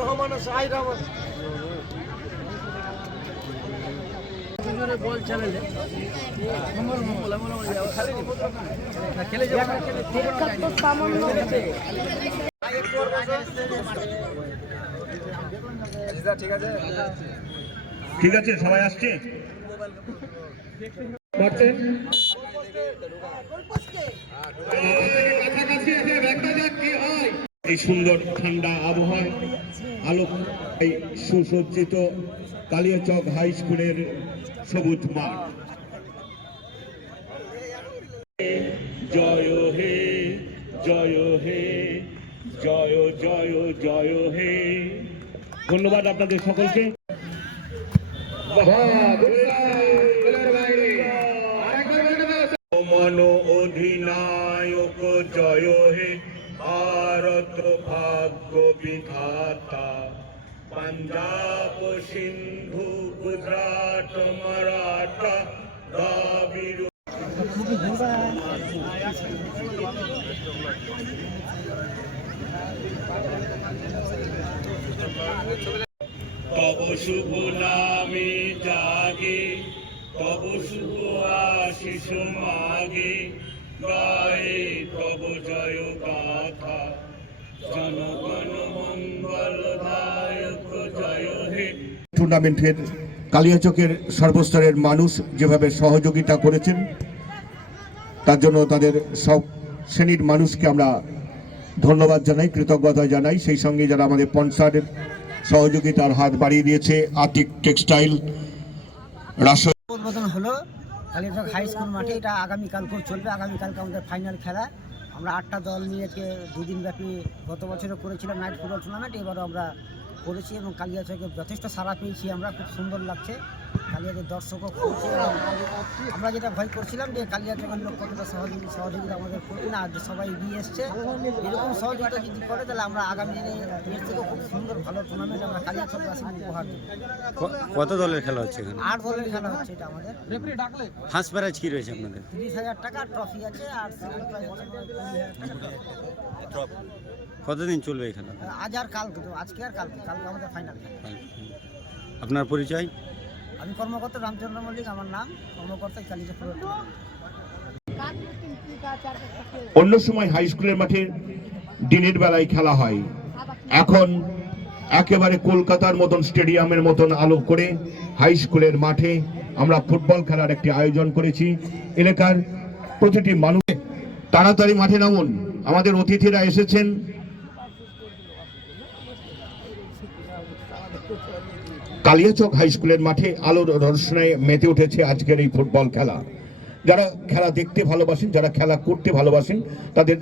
রহমান আছে আই রহমান বল চ্যানেলে খেলে ঠিক আছে সবাই আসছে এই সুন্দর ঠান্ডা আবহাওয়ায় আলোক এই সুসজ্জিত কালিয়াচক হাই স্কুলের সবুজ মাঠ। জয় হে জয় হে জয় জয় জয় হে। ধন্যবাদ আপনাদের সকলকে। মন অধিনায়ক জয় হে ভারত ভাগ্য বিধাতা पंजाब सिंधु गुजरात मराठा द्राविड़ तब शुभ नामे जागे तब शुभ आशीष मागे गाए तब जय गाथा जनगण मंगल दायक जय हे। টুর্নামেন্টের কালিয়াচকের সর্বস্তরের মানুষ যেভাবে সহযোগিতা করেছেন তার জন্য তাদের সব শ্রেণীর মানুষকে আমরা ধন্যবাদ জানাই, কৃতজ্ঞতা জানাই। সেই সঙ্গে যারা আমাদের স্পন্সরের সহযোগিতার হাত বাড়িয়ে দিয়েছে, আতিক টেক্সটাইল উদ্বোধন হলো কালিয়াচক হাই স্কুল মাঠে। এটা আগামীকালকেও চলবে। আগামীকালকে আমাদের ফাইনাল খেলা। আমরা 8টা দল নিয়ে দুদিন ব্যাপী গত বছরও করেছিলাম নাইট ফুটবল টুর্নামেন্ট, এবারও আমরা করেছি এবং কালিয়াচকে যথেষ্ট সাড়া পেয়েছি। আমরা খুব সুন্দর লাগছে, কালিয়াচকের দর্শকও খুঁজছে। আমরা যেটা ভয় করছিলাম যে কালিয়াচকের লোক কতটা সহযোগিতা আমাদের করবে না, যে সবাই এগিয়ে এসছে। এরকম সহযোগিতা যদি করে তাহলে আমরা আগামী দিনে এর থেকেও খুব সুন্দর ভালো টুর্নামেন্ট আমরা কালিয়াচকবাসী উপহার দেব। কত দলের খেলা হচ্ছে এখানে? 8 দলের খেলা হচ্ছে এটা আমাদের। ফার্স্ট প্রাইজ কি রয়েছে আপনাদের? 30,000 টাকা ট্রফি আছে আর সেকেন্ড প্রাইজ আছে 20,000 টাকা। কতদিন চলবে এই খেলা? আজ আর কালকে, আজকে আর কালকে আমাদের ফাইনাল। আপনার পরিচয়? আমি কর্মকর্তা রামচন্দ্র মল্লিক আমার নাম, কর্মকর্তা কালিয়াচক। অন্য সময় হাই স্কুলের মাঠে দিনের বেলায় খেলা হয়, এখন একেবারে কলকাতার মতন স্টেডিয়ামের মতন আলো করে হাই স্কুলের মাঠে আমরা ফুটবল খেলার একটি আয়োজন করেছি। এলাকার প্রতিটি মানুষ তাড়াতাড়ি মাঠে নামুন, আমাদের অতিথিরা এসেছেন। কালিয়াচক হাই স্কুলের মাঠে আলোর রোশনায় মেতে উঠেছে আজকের এই ফুটবল খেলা। যারা খেলা দেখতে ভালোবাসেন, যারা খেলা করতে ভালোবাসেন, তাদের